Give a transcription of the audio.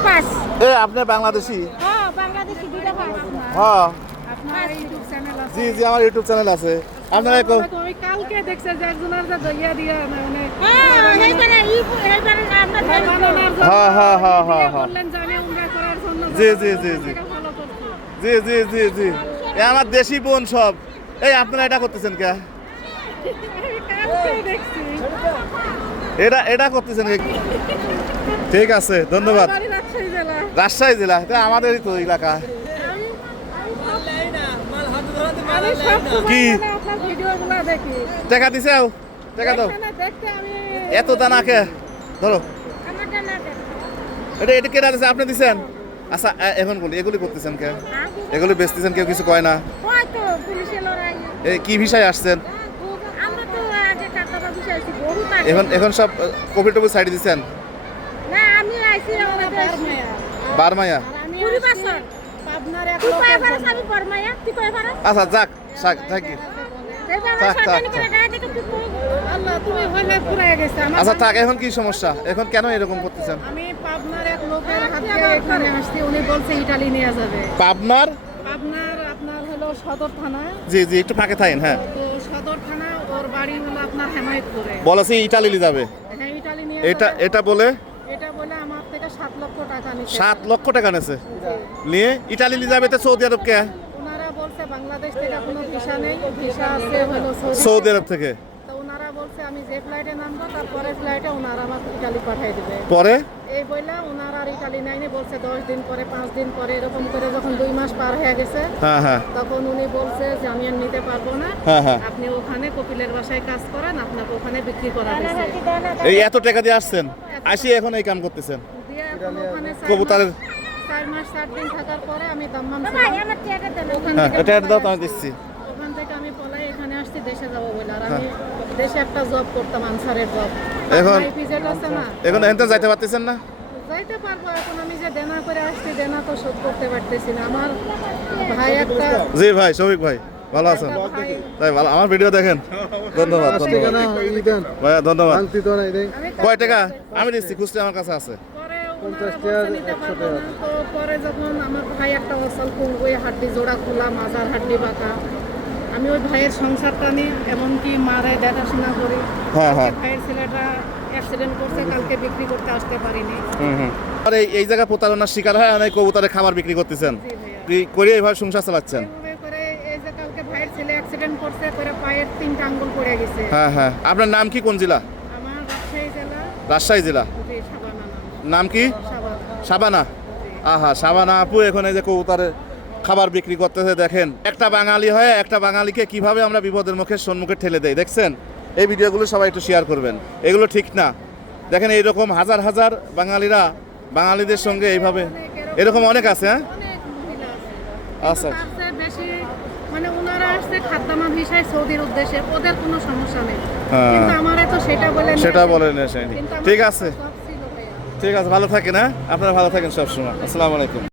Pass. এ আপনি বাংলাদেশি? হ্যাঁ বাংলাদেশি দুইটা পাস। হ্যাঁ। আপনার ইউটিউব চ্যানেল আছে। জি জি আমার ইউটিউব চ্যানেল আছে। আপনারা কো- ওই কালকে দেখছে যে একজনের যে দইয়া দিয়া মানে হ্যাঁ এইবারে এইবারে হ্যাঁ, হ্যাঁ, হ্যাঁ, হ্যাঁ, হ্যাঁ। বললেন যে উমরা করার জন্য জি, জি, জি, জি। জি জি জি জি। এ আমার দেশি বোন সব। এই আপনারা এটা করতেছেন কে? এটা এটা করতেছেন কে? ঠিক আছে ধন্যবাদ। রাজশাহী জেলা আমাদেরই তো এলাকা। এত দানা কে? ধরো। এটা এটা আপনি আচ্ছা এখন বলি, এগুলি করতেছেন কে? এগুলি বেচতেছেন, কেউ কিছু কয় না। কি বিষয়ে আসছেন? এখন এখন সব টপি সাইড দিছেন? না, আমি আইছি আমাদের বারমায়া আচ্ছা যাক যাক থাকি থাক, আচ্ছা থাক এখন কি সমস্যা? এখন কেন এরকম করতেছেন? আমি পাবনার এক লোকের হাত দিয়ে এখানে আসছি উনি বলছে ইটালি নিয়ে যাবে। পাবনার? পাবনার আপনার হলো সদর থানা। জি জি একটু ফাঁকে থাকেন হ্যাঁ। তো সদর থানা ওর বাড়ি হলো আপনার হেমায়তপুরে। বলেছি ইটালি যাবে। হ্যাঁ ইটালি নিয়ে এটা যাবে। এটা বলে সাত লক্ষ টাকা নেছে? নিয়ে ইটালি যাবে সৌদি আরব কে? সৌদি আরব। থেকে? তো ওনারা বলছে আমি যে ফ্লাইটে নামবো তারপরে ফ্লাইটে ওনারা আমাকে ইটালি পাঠিয়ে দেবে। পরে? এই বইলা ওনারা আর ইটালি নাইনি বলছে দশ দিন পরে পাঁচ দিন পরে এরকম করে যখন দুই মাস পার হয়ে গেছে হ্যাঁ হ্যাঁ। তখন উনি বলছে যে আমি আর নিতে পারব না। হ্যাঁ আপনি ওখানে কপিলের বাসায় কাজ করেন আপনাকে ওখানে বিক্রি করা এই এত টাকা দিয়ে আসছেন? আসি এখন এই কাম করতেছেন। চার কবুতরের মাস- চার দিন থাকার পরে আমি দাম্মাম আমার টাকা দেন ওখান হ্যাঁ এটা এটা দাও তো আমি দিচ্ছি। ওখান থেকে আমি পলাই এখানে আসছি দেশে যাব বলে। আর আমি হ্যাঁ। দেশে একটা জব করতাম আনসারের জব এখন- পিজেট আছে না। যাইতে পারতেছেন না? যাইতে পারব এখন আমি যে দেনা করে আসছি দেনা তো শোধ করতে পারতেছি না। আমার ভাই একটা জি ভাই শফিক ভাই ভালো আছেন? তাই ভালো আমার ভিডিও দেখেন। ধন্যবাদ ধন্যবাদ। ভাইয়া ধন্যবাদ। আমি কয় টাকা? আমি দিচ্ছি খুচরা আমার কাছে আছে। পরে। তো যখন আমার ভাই একটা অসল ওই হাড্ডি জোড়া খোলা মাজার হাড্ডি বাঁকা আমি ওই ভাইয়ের সংসারটা নিয়ে এমনকি মারে দেখাশোনা করি হ্যাঁ, হ্যাঁ। ভাইয়ের ছেলেটা অ্যাক্সিডেন্ট করছে কালকে বিক্রি করতে আসতে পারিনি হুম হুম আর এই প্রতারণার শিকার হয় অনেক কবুতরে খাবার বিক্রি করতেছেন। জি করে এইভাবে সংসার চালাচ্ছেন? এইভাবে এই যে কালকে ভাইয়ের ছেলে অ্যাক্সিডেন্ট করছে করে পায়ের তিনটা আঙ্গুল পড়ে গেছে। হ্যাঁ হ্যাঁ। আপনার নাম কি কোন জেলা? আমার রাজশাহী জেলা। রাজশাহী জেলা। জি সাবানা নাম কি? সাবানা। আহা সাবানা আপু এখন এই যে কবুতরে খাবার বিক্রি করতেছে দেখেন। একটা বাঙালি হয়ে একটা বাঙালিকে কীভাবে আমরা বিপদের মুখে সম্মুখে ঠেলে দেয় দেখছেন? এই ভিডিওগুলো সবাই একটু শেয়ার করবেন। এগুলো ঠিক না। দেখেন এইরকম হাজার হাজার বাঙালিরা বাঙালিদের সঙ্গে এইভাবে এরকম অনেক আছে হ্যাঁ? আচ্ছা। মানে ওনারা আসছে খাদ্দামা ভিসায় সৌদির উদ্দেশ্যে ওদের কোনো সমস্যা নেই। হ্যাঁ। কিন্তু আমারে তো সেটা বলে সেটা বলেন ঠিক আছে। ঠিক আছে ভালো থাকেন হ্যাঁ? আপনারা ভালো থাকেন সবসময়। আসসালামু আলাইকুম।